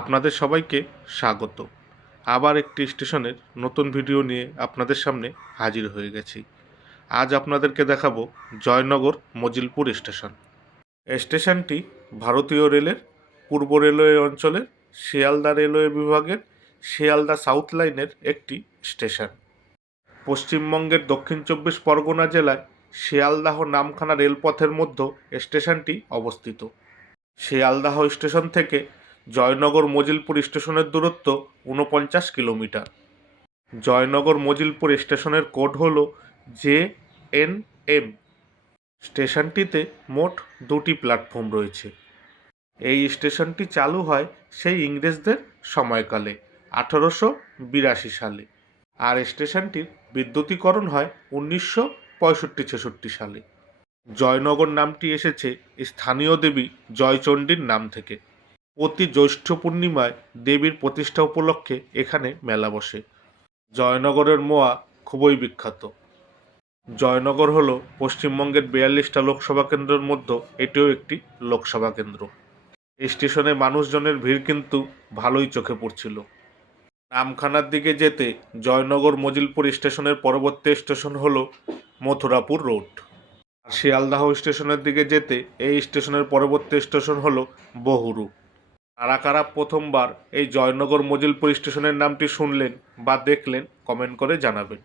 আপনাদের সবাইকে স্বাগত। আবার একটি স্টেশনের নতুন ভিডিও নিয়ে আপনাদের সামনে হাজির হয়ে গেছি। আজ আপনাদেরকে দেখাবো জয়নগর মজিলপুর স্টেশন। স্টেশনটি ভারতীয় রেলের পূর্ব রেলওয়ে অঞ্চলের শিয়ালদা রেলওয়ে বিভাগের শিয়ালদা সাউথ লাইনের একটি স্টেশন। পশ্চিমবঙ্গের দক্ষিণ চব্বিশ পরগনা জেলায় শিয়ালদাহ নামখানা রেলপথের মধ্যে স্টেশনটি অবস্থিত। শিয়ালদাহ স্টেশন থেকে জয়নগর মজিলপুর স্টেশনের দূরত্ব ঊনপঞ্চাশ কিলোমিটার। জয়নগর মজিলপুর স্টেশনের কোড হল জে এন এম। স্টেশনটিতে মোট দুটি প্ল্যাটফর্ম রয়েছে। এই স্টেশনটি চালু হয় সেই ইংরেজদের সময়কালে, আঠারোশো বিরাশি সালে। আর স্টেশনটির বিদ্যুতীকরণ হয় উনিশশো পঁয়ষট্টি ছেষট্টি সালে। জয়নগর নামটি এসেছে স্থানীয় দেবী জয়চণ্ডীর নাম থেকে। প্রতি জ্যৈষ্ঠ পূর্ণিমায় দেবীর প্রতিষ্ঠা উপলক্ষে এখানে মেলা বসে। জয়নগরের মোয়া খুবই বিখ্যাত। জয়নগর হল পশ্চিমবঙ্গের বিয়াল্লিশটা লোকসভা কেন্দ্রের মধ্যে এটিও একটি লোকসভা কেন্দ্র। স্টেশনে মানুষজনের ভিড় কিন্তু ভালোই চোখে পড়ছিল। নামখানার দিকে যেতে জয়নগর মজিলপুর স্টেশনের পরবর্তী স্টেশন হল মথুরাপুর রোড। শিয়ালদাহ স্টেশনের দিকে যেতে এই স্টেশনের পরবর্তী স্টেশন হল বহুরু। কারা কারা প্রথমবার এই জয়নগর মজিলপুর স্টেশনের নামটি শুনলেন বা দেখলেন কমেন্ট করে জানাবেন।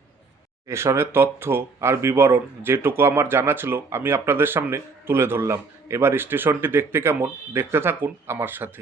স্টেশনের তথ্য আর বিবরণ যেটুকু আমার জানা ছিল, আমি আপনাদের সামনে তুলে ধরলাম। এবার স্টেশনটি দেখতে কেমন, দেখতে থাকুন আমার সাথে।